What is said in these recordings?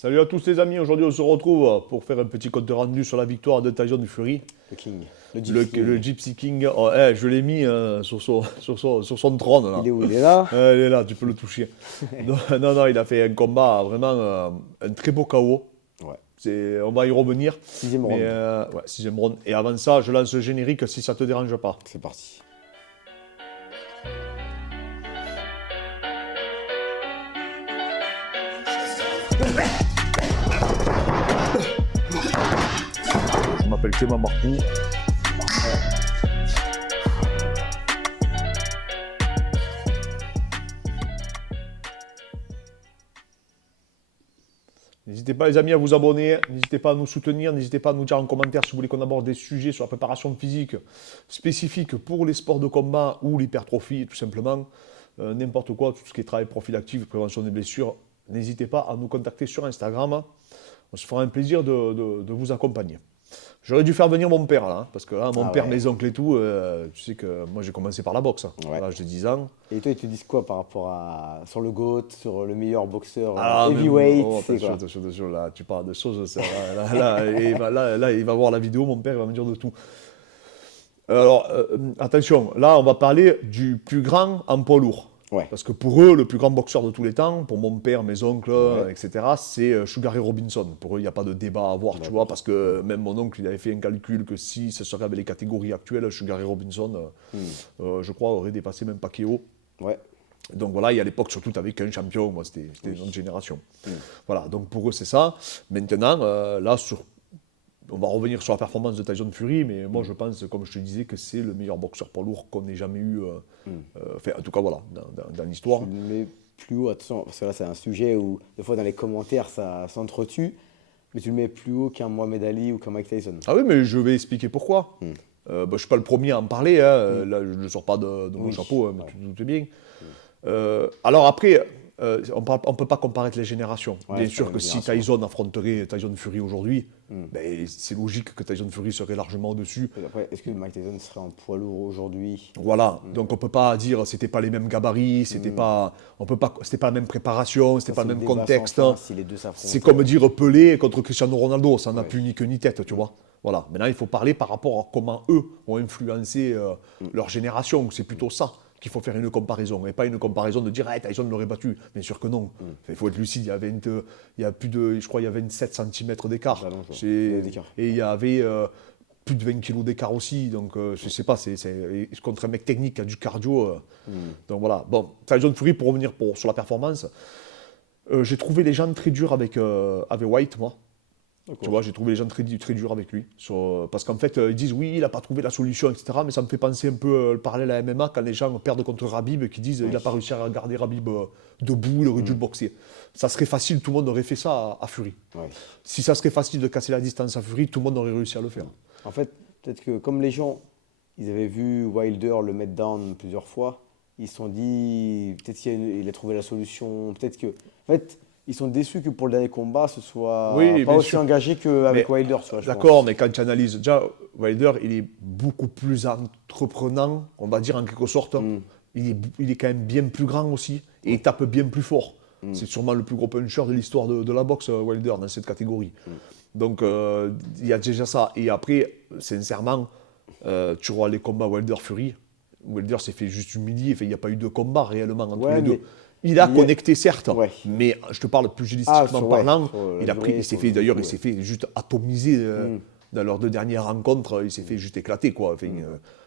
Salut à tous les amis, aujourd'hui on se retrouve pour faire un petit compte rendu sur la victoire de Tyson Fury. Le King. Le Gypsy King, oh, je l'ai mis sur son trône là. Il est où? Il est là? Il est là, tu peux le toucher. Non, non, non, il a fait un combat vraiment un très beau KO. Ouais. On va y revenir. Sixième round. Ouais, sixième round. Et avant ça, je lance le générique si ça te dérange pas. C'est parti. Je m'appelle Clément Marcoux. N'hésitez pas les amis à vous abonner, n'hésitez pas à nous soutenir, n'hésitez pas à nous dire en commentaire si vous voulez qu'on aborde des sujets sur la préparation physique spécifiques pour les sports de combat ou l'hypertrophie tout simplement. N'importe quoi, tout ce qui est travail prophylactique, prévention des blessures, n'hésitez pas à nous contacter sur Instagram. On se fera un plaisir de vous accompagner. J'aurais dû faire venir mon père là, hein, parce que là, mon père, mes oncles et tout, tu sais que moi j'ai commencé par la boxe à l'âge de 10 ans. Et toi, ils te disent quoi par rapport à sur le GOAT, sur le meilleur boxeur Mais heavyweight? oh, C'est quoi? attention, là, tu parles de choses, ça, là, il va voir la vidéo, mon père, il va me dire de tout. Alors, attention, là, on va parler du plus grand en poids lourd. Ouais. Parce que pour eux, le plus grand boxeur de tous les temps, pour mon père, mes oncles, Ouais. etc., c'est Sugar Ray Robinson. Pour eux, il n'y a pas de débat à avoir, tu vois, parce que même mon oncle, il avait fait un calcul que si ce serait avec les catégories actuelles, Sugar Ray Robinson, je crois, aurait dépassé même Pacquiao. Ouais. Donc voilà, et à l'époque, surtout, tu n'avais qu'un champion, moi, c'était notre génération. Voilà, donc pour eux, c'est ça. Maintenant, là, on va revenir sur la performance de Tyson Fury, mais moi, je pense, comme je te disais, que c'est le meilleur boxeur poids lourd qu'on ait jamais eu, enfin, en tout cas, voilà, dans l'histoire. Tu le mets plus haut, attention, parce que là, c'est un sujet où, des fois, dans les commentaires, ça s'entretue, mais tu le mets plus haut qu'un Mohamed Ali ou qu'un Mike Tyson. Ah oui, mais je vais expliquer pourquoi. Je ne suis pas le premier à en parler, hein. Là, je ne sors pas de mon chapeau, hein, mais tu te doutes bien. Alors après, on ne peut pas comparer les générations. Ouais, Bien c'est sûr pas que la si même génération. Tyson affronterait Tyson Fury aujourd'hui, ben, c'est logique que Tyson Fury serait largement au-dessus. Et après, est-ce que Mike Tyson serait en poids lourd aujourd'hui? Voilà, donc on peut pas dire c'était pas les mêmes gabarits, c'était pas, on peut pas, c'était pas la même préparation, c'était Ça, pas le c'est même débat sans contexte. fin, si les deux s'affrontent. C'est comme dire Pelé contre Cristiano Ronaldo, ça n'a plus ni queue ni tête, tu vois. Voilà, maintenant il faut parler par rapport à comment eux ont influencé leur génération, c'est plutôt ça qu'il faut faire une comparaison, et pas une comparaison de dire hey, Tyson l'aurait battu. Bien sûr que non. Il faut être lucide, il y a plus de, je crois il y a 27 cm d'écart. Ah non, je vois. Et il y avait plus de 20 kilos d'écart aussi, donc je sais pas, c'est contre un mec technique qui a du cardio. Donc voilà, bon, Tyson Fury, pour revenir sur la performance, j'ai trouvé les gens très durs avec White, moi. Tu vois, j'ai trouvé les gens très durs avec lui. Parce qu'en fait, ils disent oui, il n'a pas trouvé la solution, etc. Mais ça me fait penser un peu le parallèle à MMA quand les gens perdent contre Khabib qui disent il n'a pas réussi à garder Khabib debout, il aurait dû le boxer. Ça serait facile, tout le monde aurait fait ça à Fury. Ouais. Si ça serait facile de casser la distance à Fury, tout le monde aurait réussi à le faire. En fait, peut-être que comme les gens, ils avaient vu Wilder le mettre down plusieurs fois, ils se sont dit, peut-être qu'il a trouvé la solution, peut-être que... En fait, ils sont déçus que pour le dernier combat, ce soit Oui, pas bien aussi sûr. engagé qu'avec Mais, Wilder. Tu vois, je d'accord, pense. mais quand tu analyses, déjà, Wilder, il est beaucoup plus entreprenant, on va dire en quelque sorte. Il est quand même bien plus grand aussi, et il tape bien plus fort. C'est sûrement le plus gros puncher de l'histoire de la boxe, Wilder, dans cette catégorie. Donc, il y a déjà ça. Et après, sincèrement, tu vois les combats Wilder-Fury, Wilder s'est fait juste humilier, il n'y a pas eu de combat réellement entre Ouais, les deux. mais Il a il y a- connecté, certes, Ouais. mais je te parle plus juridiquement parlant. sur la Il a pris, durée, il s'est sur fait le d'ailleurs, coup, il s'est fait juste atomiser dans leurs deux dernières rencontres. Il s'est fait juste éclater, quoi. Enfin,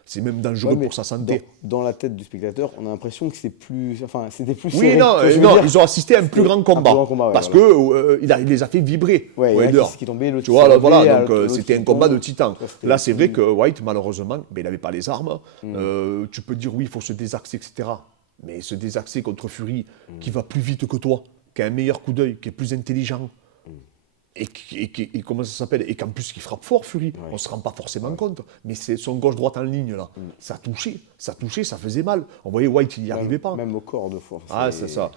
c'est même dangereux Ouais, mais pour sa santé. dans la tête du spectateur, on a l'impression que c'est plus, enfin, c'était plus Oui, serré. non, Tu vois ce que je veux non, dire. ils ont assisté à un plus grand combat. plus grand combat, ouais, parce voilà. que il les a fait vibrer, Ouais, il y en a Wilder. qui tombaient, l'autre Tu qui vois, s'est là, relevé, voilà, donc l'autre c'était qui un combat de tombe. titan. Ça, c'était- Là, c'est vrai que White, malheureusement, ben, il n'avait pas les armes. Tu peux dire, oui, il faut se désaxer, etc. Mais se désaxer contre Fury, qui va plus vite que toi, qui a un meilleur coup d'œil, qui est plus intelligent, et comment ça s'appelle, et qu'en plus qui frappe fort Fury, on ne se rend pas forcément compte, mais c'est son gauche-droite en ligne là, ça touchait, ça faisait mal. On voyait White, il n'y arrivait pas. Même au corps de fois. Ah, c'est ça.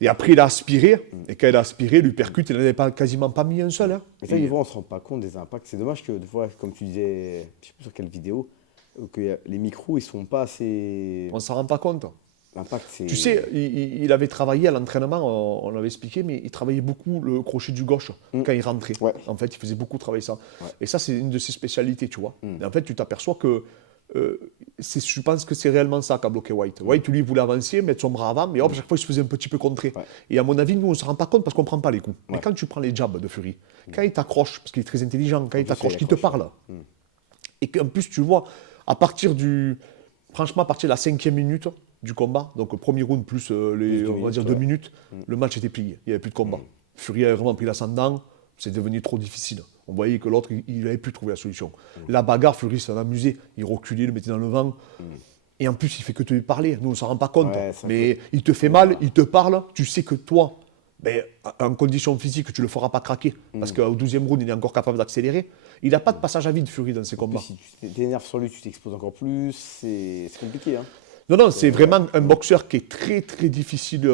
Et après, il a aspiré, et quand il a aspiré, l'uppercut, il n'en avait quasiment pas mis un seul. Hein. Mais ça, des fois, on ne se rend pas compte des impacts. C'est dommage que, des fois, comme tu disais, je ne sais plus sur quelle vidéo, que les micros, ils sont pas assez. On ne s'en rend pas compte. L'impact, c'est. Tu sais, il avait travaillé à l'entraînement, on l'avait expliqué, mais il travaillait beaucoup le crochet du gauche quand il rentrait. Ouais. En fait, il faisait beaucoup travailler ça. Ouais. Et ça, c'est une de ses spécialités, tu vois. Et en fait, tu t'aperçois que je pense que c'est réellement ça qu'a bloqué White. White, lui, voulait avancer, mettre son bras avant, mais hop, chaque fois, il se faisait un petit peu contrer. Ouais. Et à mon avis, nous, on ne se rend pas compte parce qu'on ne prend pas les coups. Mais quand tu prends les jabs de Fury, quand il t'accroche, parce qu'il est très intelligent, quand il t'accroche, qu'il te parle, et qu'en plus, tu vois, franchement, à partir de la 5e minute du combat, donc premier round plus on va dire 2 minutes, le match était plié. Il n'y avait plus de combat. Fury avait vraiment pris l'ascendant, c'est devenu trop difficile. On voyait que l'autre, il n'avait plus trouvé la solution. La bagarre, Fury s'en amusait. Il reculait, il le mettait dans le vent. Et en plus, il fait que te parler. Nous, on ne s'en rend pas compte. Ouais, mais il te fait mal, il te parle. Tu sais que toi, en condition physique, tu ne le feras pas craquer. Parce qu'au 12e round, il est encore capable d'accélérer. Il n'a pas de passage à vide, Fury, dans ses combats. Si tu t'énerves sur lui, tu t'exposes encore plus. C'est compliqué. Hein. Non, c'est vraiment un boxeur qui est très, très difficile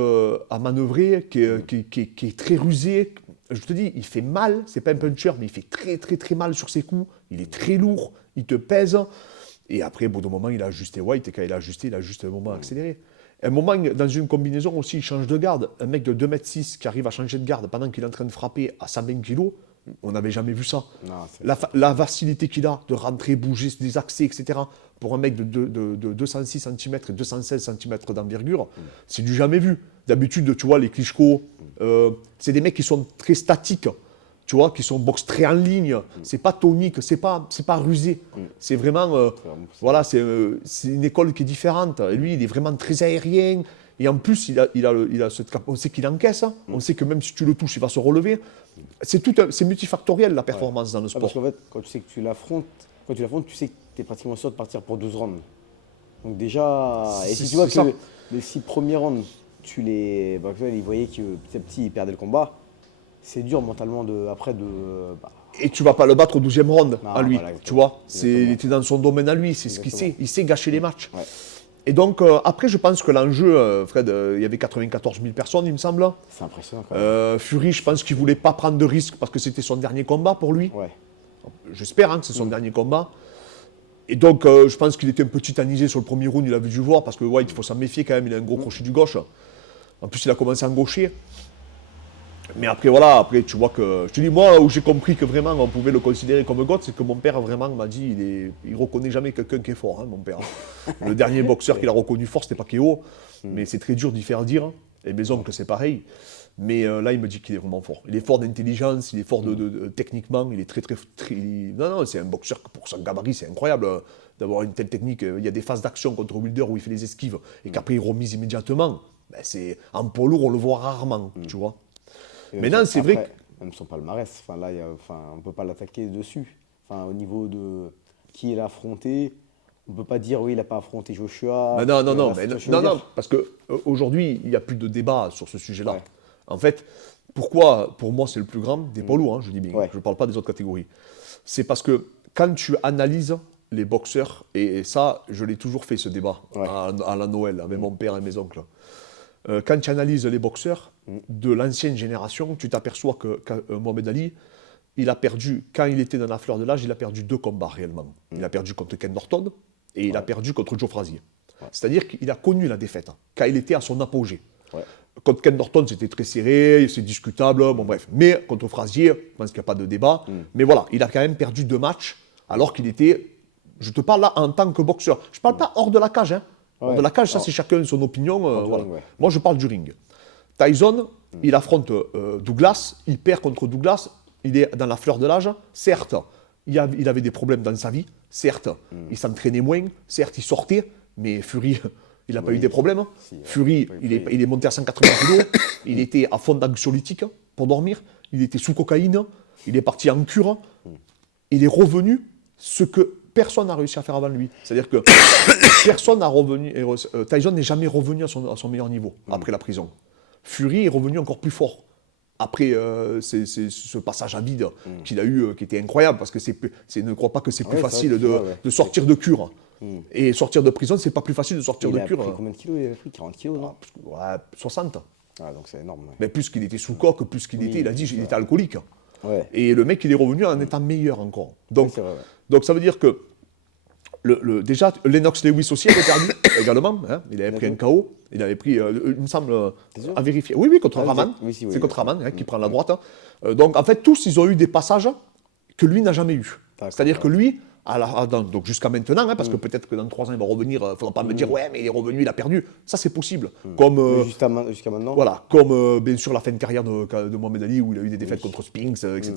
à manœuvrer, qui est très rusé. Je te dis, il fait mal, c'est pas un puncher, mais il fait très, très, très mal sur ses coups. Il est très lourd, il te pèse. Et après, au bout d'un moment, il a ajusté White, et quand il a ajusté un moment accéléré. Un moment, dans une combinaison aussi, il change de garde. Un mec de 2,6 m qui arrive à changer de garde pendant qu'il est en train de frapper à 120 kg, on n'avait jamais vu ça. Non, La facilité qu'il a de rentrer, bouger, des accès, etc. Pour un mec de 206 cm et 216 cm d'envergure, c'est du jamais vu. D'habitude, tu vois, les Klitschko, c'est des mecs qui sont très statiques, tu vois, qui sont boxe très en ligne. C'est pas tonique, c'est pas rusé. C'est vraiment, voilà, c'est une école qui est différente. Et lui, il est vraiment très aérien. Et en plus, on sait qu'il encaisse. On sait que même si tu le touches, il va se relever. C'est multifactoriel, la performance dans le sport. Parce qu'en fait, quand tu sais que tu l'affrontes, tu sais que tu es pratiquement sûr de partir pour 12 rounds. Donc déjà, et si tu vois que les 6 premiers rounds, il voyait que petit à petit, il perdait le combat, c'est dur mentalement et tu vas pas le battre au 12e round à lui, voilà, tu vois. Il était dans son domaine à lui, c'est ce qu'il sait. Il sait gâcher les matchs. Ouais. Et donc, après, je pense que l'enjeu, Fred, il y avait 94 000 personnes, il me semble. C'est impressionnant quand même. Fury, je pense qu'il ne voulait pas prendre de risque parce que c'était son dernier combat pour lui. Ouais. J'espère que c'est son dernier combat. Et donc, je pense qu'il était un peu titanisé sur le premier round, il avait dû voir, parce que White, il faut s'en méfier quand même, il a un gros crochet du gauche. En plus, il a commencé à gaucher. Mais après, voilà, après, tu vois que... Je te dis, moi, où j'ai compris que vraiment, on pouvait le considérer comme GOAT, c'est que mon père, vraiment, m'a dit, il reconnaît jamais quelqu'un qui est fort, hein, mon père. Le dernier boxeur qu'il a reconnu fort, c'était Pacquiao. Mais c'est très dur d'y faire dire. Et mes oncles, c'est pareil. Mais là, il me dit qu'il est vraiment fort. Il est fort d'intelligence, il est fort techniquement, il est très, très... Non, c'est un boxeur que pour son gabarit, c'est incroyable d'avoir une telle technique. Il y a des phases d'action contre Wilder où il fait les esquives et qu'après, il remise immédiatement. En poids lourd, on le voit rarement, tu vois. Maintenant, c'est vrai que... Même son palmarès, on ne peut pas l'attaquer dessus. Au niveau de qui il a affronté, on ne peut pas dire oui, il n'a pas affronté Joshua. Non, parce qu'aujourd'hui, il n'y a plus de débat sur ce sujet-là. Ouais. En fait, pourquoi, pour moi, c'est le plus grand des poids lourds, je dis bien, je ne parle pas des autres catégories. C'est parce que quand tu analyses les boxeurs, et ça, je l'ai toujours fait ce débat à la Noël avec mon père et mes oncles. Quand tu analyses les boxeurs de l'ancienne génération, tu t'aperçois que Mohamed Ali, il a perdu, quand il était dans la fleur de l'âge, il a perdu 2 combats réellement. Il a perdu contre Ken Norton et il a perdu contre Joe Frazier. C'est-à-dire qu'il a connu la défaite quand il était à son apogée. Contre Ken Norton, c'était très serré, c'est discutable, bon bref. Mais contre Frazier, je pense qu'il n'y a pas de débat. Mais voilà, il a quand même perdu 2 matchs alors qu'il était... Je te parle là en tant que boxeur. Je ne parle pas hors de la cage, hein. Hors de la cage, ça c'est chacun son opinion. Voilà. Ring, Moi je parle du ring. Tyson, il affronte Douglas, il perd contre Douglas, il est dans la fleur de l'âge. Certes, il avait des problèmes dans sa vie, certes, il s'entraînait moins, certes, il sortait, mais Fury, il n'a pas eu des problèmes. Fury, il est monté à 180 kg, il était à fond d'anxiolytique pour dormir, il était sous cocaïne, il est parti en cure, il est revenu, ce que personne n'a réussi à faire avant lui. C'est-à-dire que personne n'a revenu. Tyson n'est jamais revenu à son meilleur niveau après la prison. Fury est revenu encore plus fort. Après ce passage à vide qu'il a eu, qui était incroyable, parce que ne crois pas que c'est plus facile de sortir de cure. Et sortir de prison, c'est pas plus facile de sortir de cure. Il a pris combien de kilos? Il avait pris 40 kilos, non? 60. Donc c'est énorme. Mais plus qu'il était sous coque, plus qu'il était, il a dit, il était alcoolique. Ouais. Et le mec, il est revenu en étant meilleur encore. Donc, c'est vrai, donc ça veut dire que déjà, Lennox Lewis aussi avait perdu également. Hein, il avait pris un KO. Il avait pris, il me semble, à vérifier. Oui, contre Rahman. C'est contre Rahman qui prend la droite. Donc, en fait, tous, ils ont eu des passages que lui n'a jamais eu. C'est-à-dire que lui, donc jusqu'à maintenant, parce que peut-être que dans 3 ans, il va revenir, il ne faudra pas me dire, ouais, mais il est revenu, il a perdu. Ça, c'est possible. Comme, jusqu'à maintenant. Voilà, comme bien sûr la fin de carrière de Mohamed Ali, où il a eu des défaites contre Spinks, etc.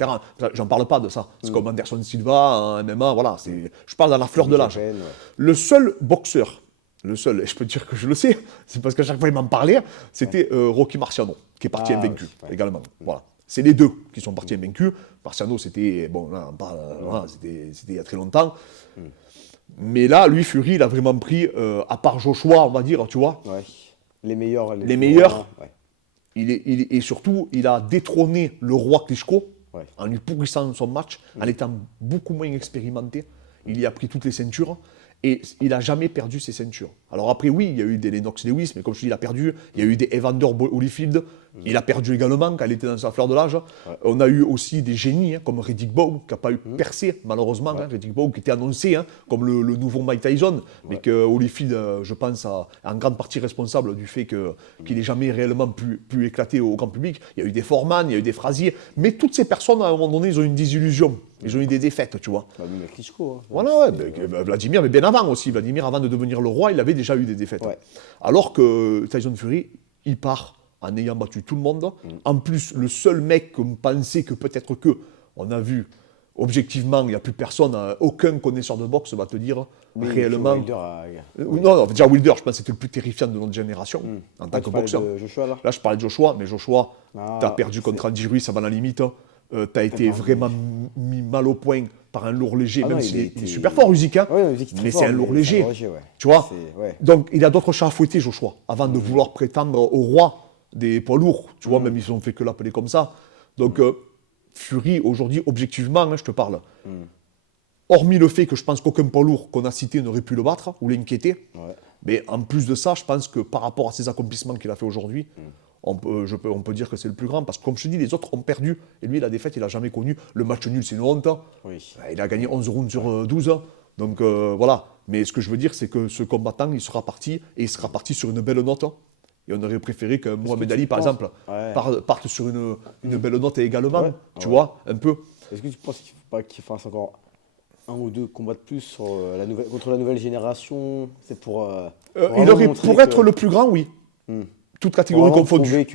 J'en parle pas de ça. C'est comme Anderson Silva, en MMA, voilà. Je parle dans la fleur de l'âge. Le seul boxeur, et je peux te dire que je le sais, c'est parce qu'à chaque fois il m'en parlait, c'était Rocky Marciano, qui est parti invaincu également. Voilà. C'est les deux qui sont partis invaincus. Marciano, c'était, bon, là, on parle, voilà, c'était il y a très longtemps. Mais là, lui, Fury, il a vraiment pris, à part Joshua, on va dire, tu vois. Ouais. Les meilleurs. Les meilleurs. Et surtout, il a détrôné le roi Klitschko en lui pourrissant son match, en étant beaucoup moins expérimenté. Il y a pris toutes les ceintures. Et il n'a jamais perdu ses ceintures. Alors après, oui, il y a eu des Lennox Lewis, mais comme je dis, il a perdu. Il y a eu des Evander Holyfield. Il a perdu également quand il était dans sa fleur de l'âge. On a eu aussi des génies, comme Riddick Bowe, qui n'a pas eu percé, malheureusement. Riddick Bowe, qui était annoncé comme le nouveau Mike Tyson, mais que Holyfield, je pense, est en grande partie responsable du fait qu'il n'ait jamais réellement pu éclater au grand public. Il y a eu des Foreman, il y a eu des Frazier. Mais toutes ces personnes, à un moment donné, ils ont eu une désillusion. Ils ont eu des défaites, tu vois. Même Klitschko. Voilà, Vladimir, mais bien avant aussi. Vladimir, avant de devenir le roi, il avait déjà eu des défaites. Alors que Tyson Fury, il part en ayant battu tout le monde. En plus, le seul mec qu'on pensait que peut-être on a vu, objectivement, il n'y a plus personne, aucun connaisseur de boxe va te dire réellement. Non, déjà Wilder, je pense que c'était le plus terrifiant de notre génération en tant que boxeur. Là, je parlais de Joshua, mais Joshua, tu as perdu contre Andy Ruiz avant la limite. Tu as été vraiment mis mal au point par un lourd léger, même s'il est super fort, Usyk, mais c'est un lourd léger. Tu vois. Donc, il a d'autres chats à fouetter, Joshua, avant de vouloir prétendre au roi des poids lourds. Tu vois, même ils ont fait que l'appeler comme ça. Donc, Fury, aujourd'hui, objectivement, je te parle, hormis le fait que je pense qu'aucun poids lourd qu'on a cité n'aurait pu le battre ou l'inquiéter, mais en plus de ça, je pense que par rapport à ses accomplissements qu'il a fait aujourd'hui, on peut dire que c'est le plus grand, parce que comme je te dis, les autres ont perdu, et lui, la défaite, il n'a jamais connu. Le match nul, c'est une honte. Il a gagné 11 rounds sur 12. Donc voilà. Mais ce que je veux dire, c'est que ce combattant, il sera parti, et il sera parti sur une belle note. Et on aurait préféré que Mohamed Ali, par exemple, parte sur une belle note également, tu vois, un peu. Est-ce que tu penses qu'il ne faut pas qu'il fasse encore 1 ou 2 combats de plus contre la nouvelle génération? C'est pour être le plus grand, oui. Toute catégorie confondue.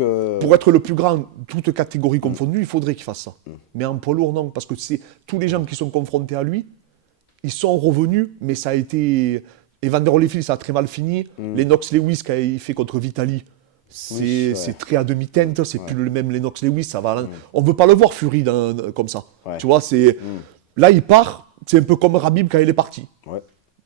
Pour être le plus grand, toute catégorie confondue, il faudrait qu'il fasse ça. Mais en poids lourd, non. Parce que tous les gens qui sont confrontés à lui, ils sont revenus, mais ça a été... Evander Holyfield, ça a très mal fini. Lennox Lewis, qu'il fait contre Vitali, c'est très à demi-teinte. C'est plus le même Lennox Lewis. On ne veut pas le voir Fury comme ça. Tu vois, là, il part. C'est un peu comme Khabib quand il est parti.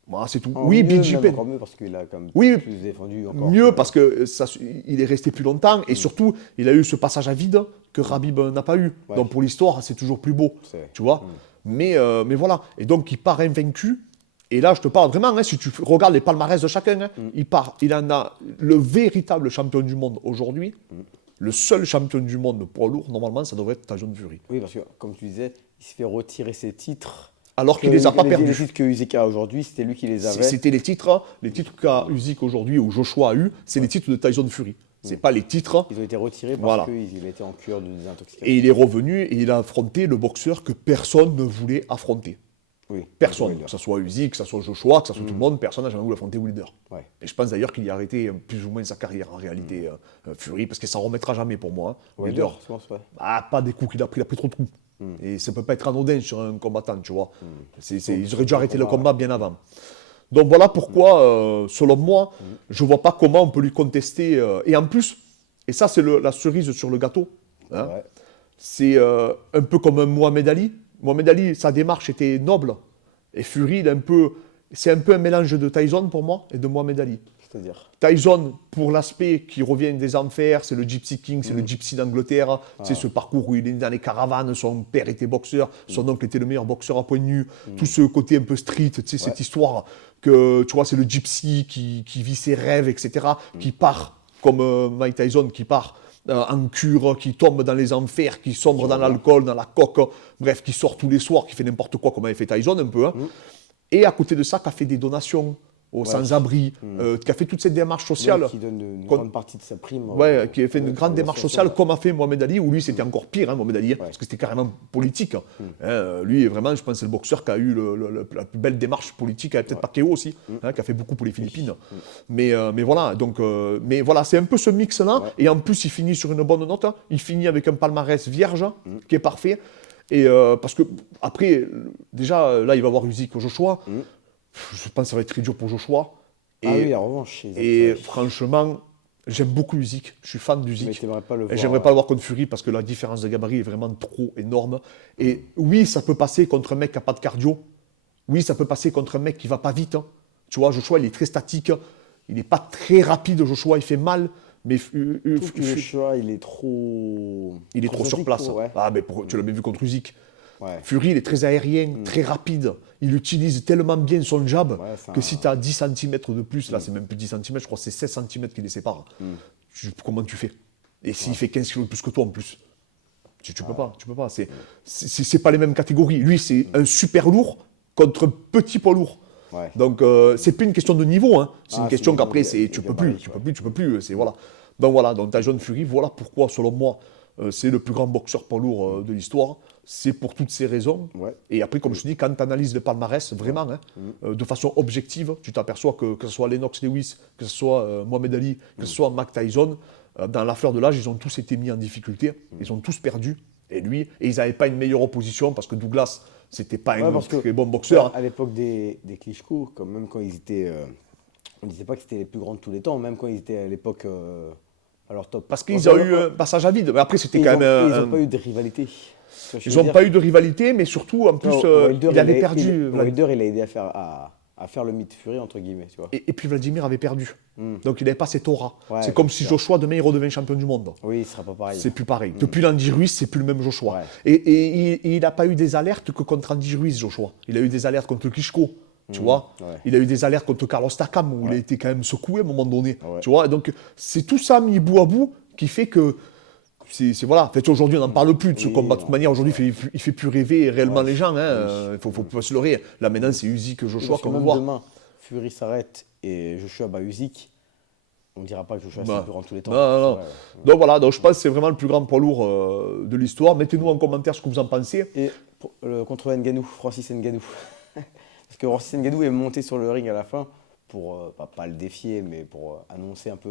Voilà, c'est tout. Oui, BJP. Encore mieux parce qu'il a quand même plus défendu. Mieux parce qu'il est resté plus longtemps et surtout, il a eu ce passage à vide que Khabib n'a pas eu. Donc pour l'histoire, c'est toujours plus beau. Tu vois. Mais voilà. Et donc, il part invaincu. Et là, je te parle vraiment, si tu regardes les palmarès de chacun, il en a le véritable champion du monde aujourd'hui. Le seul champion du monde poids lourd, normalement, ça devrait être Tyson Fury. Oui, parce que, comme tu disais, il se fait retirer ses titres. Alors qu'il ne les a pas perdus. Les titres que Usyk a aujourd'hui, c'était lui qui les avait. C'était les titres qu'a Usyk aujourd'hui ou Joshua a eu, c'est les titres de Tyson Fury. C'est pas les titres. Ils ont été retirés parce qu'il était en cure de désintoxication. Et il est revenu et il a affronté le boxeur que personne ne voulait affronter. Personne, que ce soit Usyk, que ce soit Joshua, que ce soit tout le monde, personne n'a jamais voulu affronter Wilder. Et je pense d'ailleurs qu'il y a arrêté plus ou moins sa carrière en réalité, Fury, parce que ça ne remettra jamais pour moi. Wilder, je pense, pas des coups qu'il a pris trop de coups. Et ça ne peut pas être anodin sur un combattant, tu vois. Ils auraient dû arrêter le combat bien avant. Donc voilà pourquoi, selon moi, je ne vois pas comment on peut lui contester. Et en plus, et ça c'est la cerise sur le gâteau, c'est un peu comme un Mohamed Ali. Mohamed Ali, sa démarche était noble. Et Fury, c'est un peu un mélange de Tyson pour moi et de Mohamed Ali. C'est-à-dire Tyson, pour l'aspect qui revient des enfers, c'est le Gypsy King, c'est le Gypsy d'Angleterre. C'est ce parcours où il est dans les caravanes, son père était boxeur, son oncle était le meilleur boxeur à poing nu. Tout ce côté un peu street, cette histoire que, tu vois, c'est le Gypsy qui vit ses rêves, etc. Qui part, comme Mike Tyson, qui part en cure, qui tombe dans les enfers, qui sombre dans l'alcool, dans la coque, bref, qui sort tous les soirs, qui fait n'importe quoi, comme avait fait Tyson un peu. Et à côté de ça, qui a fait des donations aux Ouais. sans-abri, qui a fait toute cette démarche sociale. Qui donne une Qu'on- grande partie de sa prime. Ouais, qui a fait une ouais, grande à démarche l'association, sociale, comme a fait Mohamed Ali, où lui c'était encore pire, Mohamed Ali, parce que c'était carrément politique. Lui, vraiment, je pense, c'est le boxeur qui a eu la plus belle démarche politique, avec peut-être Pacquiao aussi, qui a fait beaucoup pour les Philippines. Mais voilà, donc, mais voilà, c'est un peu ce mix-là. Ouais. Et en plus, il finit sur une bonne note. Il finit avec un palmarès vierge, qui est parfait. Et parce que, après, déjà, là, il va voir Usyk Joshua. Je pense que ça va être très dur pour Joshua. Ah Et- oui, la revanche. et franchement, j'aime beaucoup Usyk. Je suis fan mais d'Usyk. t'aimerais pas le Et voir. j'aimerais pas le voir contre Fury parce que la différence de gabarit est vraiment trop énorme. Et oui, ça peut passer contre un mec qui n'a pas de cardio. Oui, ça peut passer contre un mec qui va pas vite. Tu vois, Joshua, il est très statique. Il n'est pas très rapide, Joshua, il fait mal. Mais Je trouve que Joshua, il est trop. il est trop sur statique, place. trop, ouais. Ah, mais tu l'as bien vu contre Usyk. Ouais. Fury, il est très aérien, très rapide. Il utilise tellement bien son jab Ouais, c'est que un- si tu as 10 cm de plus, là c'est même plus 10 cm, je crois que c'est 16 cm qui les séparent. Comment tu fais? Et s'il fait 15 kg de plus que toi en plus, tu peux pas, tu peux pas. C'est pas les mêmes catégories. Lui, c'est un super lourd contre un petit poids lourd. Ouais. Donc c'est plus une question de niveau, hein. C'est Ah, une c'est question le qu'après niveau des tu peux plus, gabarits, tu ouais. peux plus, tu peux plus. C'est voilà. Donc voilà, donc Tyson Fury, voilà pourquoi selon moi c'est le plus grand boxeur poids lourd de l'histoire. C'est pour toutes ces raisons. Ouais. Et après, comme je te dis, quand tu analyses le palmarès vraiment, hein, de façon objective, tu t'aperçois que ce soit Lennox Lewis, que ce soit Mohamed Ali, que ce soit Mike Tyson, dans la fleur de l'âge, ils ont tous été mis en difficulté, ils ont tous perdu. Et ils n'avaient pas une meilleure opposition parce que Douglas, c'était pas Ouais, un parce que, très bon boxeur. hein. à l'époque des Klitschko, même quand ils étaient. On ne disait pas que c'était les plus grands de tous les temps, même quand ils étaient à l'époque à leur top. Parce qu'ils ont eu un passage à vide. Mais après, c'était Et quand même. ils n'ont pas eu de rivalité. Tu vois ce que je Ils veux n'ont dire. pas eu de rivalité, mais surtout, en plus, Wilder, il avait a- perdu. Wilder, il a aidé à faire le mythe Fury, entre guillemets, tu vois. Et puis Vladimir avait perdu. Donc il n'avait pas cette aura. Ouais, c'est comme c'est si sûr. Joshua demain il redevient champion du monde. Oui, ce sera pas pareil. C'est plus pareil. Depuis l'Andy Ruiz, c'est plus le même Joshua. Ouais. Et il n'a pas eu des alertes que contre Andy Ruiz, Joshua. Il a eu des alertes contre Klitschko, tu vois. Ouais. Il a eu des alertes contre Carlos Takam, où il a été quand même secoué à un moment donné. Ouais. Tu vois. Donc c'est tout ça mis bout à bout qui fait que. Voilà. En fait, aujourd'hui, on n'en parle plus de ce Oui, combat. De toute non. manière, aujourd'hui, il fait plus rêver réellement Ouais. les gens. Il faut pas se leurrer. Là, maintenant, c'est Usyk, Joshua, Parce que comme on même voit. demain, Fury s'arrête et Joshua bat Usyk, on ne dira pas que Joshua c'est Bah, le plus grand de tous les temps. non, non, non. C'est vrai. Donc voilà, donc je pense que c'est vraiment le plus grand poids lourd de l'histoire. Mettez-nous en commentaire ce que vous en pensez. Et contre Ngannou, Francis Ngannou. Parce que Francis Ngannou est monté sur le ring à la fin pour, pas le défier, mais pour annoncer un peu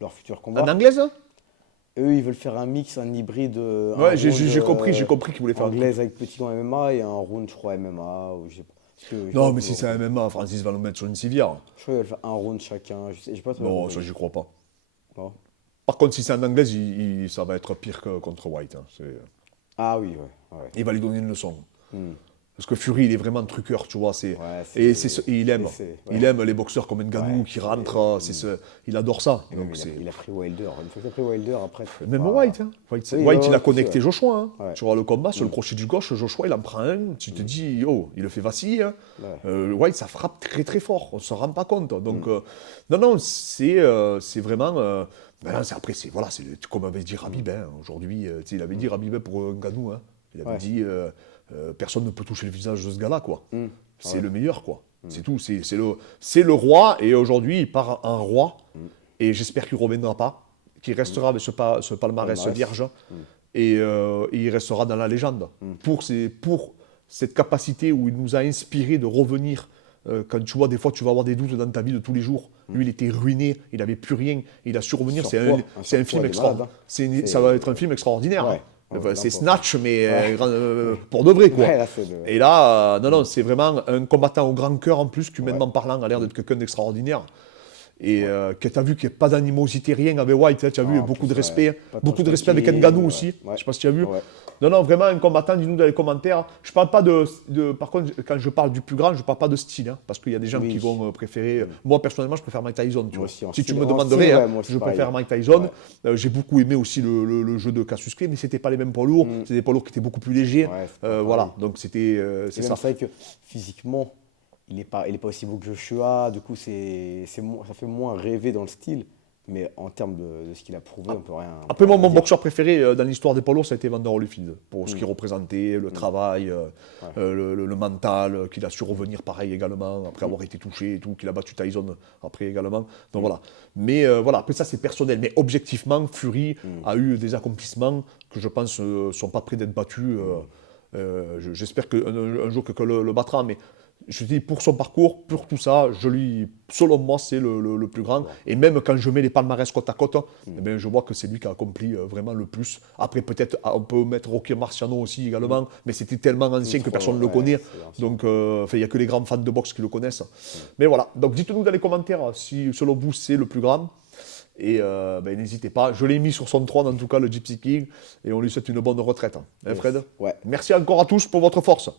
leur futur combat. En anglaise hein? Eux, ils veulent faire un mix, un hybride. Un Ouais, j'ai round, compris qu'ils voulaient faire un truc. anglaise avec petit gant MMA et un round, je crois, MMA. Ou je sais pas. Parce que je Non, crois mais que- si c'est un MMA, Francis va nous mettre sur une civière. Je crois qu'ils veulent faire un round chacun. Je sais pas. Non, ça, j'y crois pas. Non. Par contre, si c'est en anglaise, ça va être pire que contre White. hein. Ah oui, ouais. Il va lui donner une leçon. Hmm. Parce que Fury, il est vraiment un truqueur, tu vois. Ouais, Et il aime. ouais. Il aime les boxeurs comme Ngannou Ouais. qui rentrent. Il adore ça. Et même, Donc, il a pris Wilder. Une fois que tu as pris Wilder, après. tu peux Même pas- White, hein. White, Oui, White, ouais, il a ouais, connecté ouais. Joshua. hein. Ouais. Tu vois le combat sur le crochet du gauche, Joshua il en prend un. Tu te dis, oh, il le fait vaciller. hein. Ouais. White, ça frappe très très fort. On ne se rend pas compte. Donc, non, c'est vraiment. Après, voilà, comme avait dit Rabib. hein. Aujourd'hui, tu sais, il avait dit Rabib pour Ngannou. hein. Il avait Ouais. dit, personne ne peut toucher le visage de ce gars-là, quoi. C'est Ouais. le meilleur, quoi. C'est tout. C'est le roi. Et aujourd'hui, il part en roi. Et j'espère qu'il ne reviendra pas. Qu'il restera avec ce palmarès Palmarès. vierge. Et il restera dans la légende. Pour cette capacité où il nous a inspiré de revenir. Quand tu vois, des fois, tu vas avoir des doutes dans ta vie de tous les jours. Lui, il était ruiné, il n'avait plus rien. Il a su revenir. C'est Surpoids, un un film surpoids de extraordinaire. malade, hein. Ça va être un film extraordinaire. Ouais. hein. Ouais, C'est n'importe. Snatch, mais pour de vrai, quoi. Ouais, là, c'est le- Et là, non, c'est vraiment un combattant au grand cœur en plus, humainement parlant, a l'air d'être quelqu'un d'extraordinaire. Et que tu as vu qu'il n'y a pas d'animosité, rien avec White, hein, tu as vu, en beaucoup plus, de respect. pas de Beaucoup de respect avec touch-touching, Ngannou ouais. aussi, Ouais. je ne sais pas si tu as vu. Ouais. Non, vraiment un combattant, dis-nous dans les commentaires. Je parle pas par contre, quand je parle du plus grand, je ne parle pas de style, hein, parce qu'il y a des gens Oui. qui vont préférer. Moi, personnellement, je préfère Mike Tyson. Tu Moi vois. aussi, en Si tu style- me en demanderais, style, hein, ouais, moi aussi, je pareil. préfère Mike Tyson. Ouais. J'ai beaucoup aimé aussi le jeu de Cassius Clay, mais c'était pas les mêmes poids lourds. C'était des poids lourds qui étaient beaucoup plus légers. Ouais, c'est pas Voilà, pareil. donc c'est Et ça. même, c'est vrai que physiquement, il est pas aussi beau que Joshua. Du coup, ça fait moins rêver dans le style. Mais en termes de ce qu'il a prouvé, on peut rien. on Après, peut moi, rien mon dire. boxeur préféré dans l'histoire des poids lourds, ça a été Evander Holyfield. Pour ce qu'il représentait, le travail, le mental, qu'il a su revenir pareil également, après avoir été touché et tout, qu'il a battu Tyson après également. Donc voilà. Mais voilà, après ça, c'est personnel. Mais objectivement, Fury a eu des accomplissements que je pense ne sont pas prêts d'être battus. J'espère qu'un jour que le battra. Mais je dis, pour son parcours, pour tout ça, selon moi, c'est le plus grand. Et même quand je mets les palmarès côte à côte, eh bien, je vois que c'est lui qui a accompli vraiment le plus. Après, peut-être, on peut mettre Rocky Marciano aussi également, mais c'était tellement ancien que personne ne le connaît. c'est ancien. Donc, il n'y a que les grands fans de boxe qui le connaissent. Mais voilà. Donc, dites-nous dans les commentaires si, selon vous, c'est le plus grand. Et n'hésitez pas. Je l'ai mis sur son trône, en tout cas, le Gypsy King. Et on lui souhaite une bonne retraite. Hein, Yes. Fred? Ouais. Merci encore à tous pour votre force.